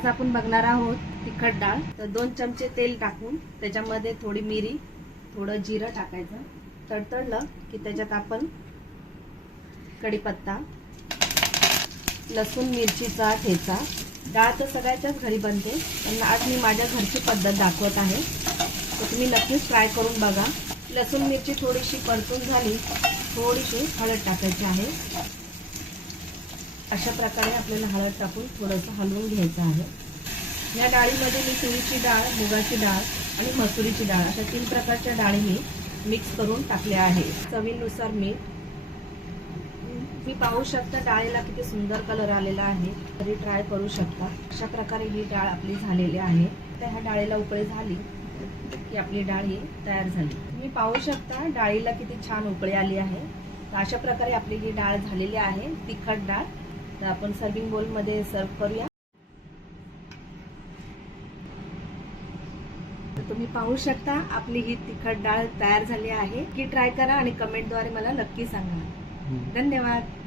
आज आपण बघणार आहोत तिखट डाळ। तर 2 चमचे तेल टाकून त्याच्यामध्ये थोडी मिरी, थोडं जिरं टाकायचं। तडतडलं की त्याच्यात आपण कढीपत्ता, लसूण मिरचीचा ठेचा। डाळ तर सगळ्याच्याच घरी बनते, पण आज मी माझ्या घरची पद्धत दाखवत आहे, तर तुम्ही नक्कीच ट्राय करून बघा। लसूण मिरची थोडीशी परतून झाली, थोडीशी हळद टाकायची आहे। अशा प्रकारे आपल्याला हळद टाकून थोडंसं हलवून घ्यायचं आहे। या डाळीमध्ये मी तुरीची डाळ, मुगाची डाळ आणि मसुरीची डाळ अशा 3 प्रकारच्या डाळी मी मिक्स करून टाकल्या आहे। चवीनुसार मीठ। तुम्ही पाहू शकता डाळीला किती सुंदर कलर आलेला आहे, तरी ट्राय करू शकता। अशा प्रकारे ही डाळ आपली झालेली आहे। तर ह्या डाळीला उकळी झाली की आपली डाळ ही तयार झाली। तुम्ही पाहू शकता डाळीला किती छान उकळी आली आहे। तर अशा प्रकारे आपली ही डाळ झालेली आहे, तिखट डाळ। तर आपण सर्विंग बोल मध्ये सर्व करूया। तर तुम्ही पाहू शकता आपली ही तिखट डाळ तयार झाली आहे। की ट्राय करा आणि कमेंटद्वारे मला नक्की सांगा। धन्यवाद।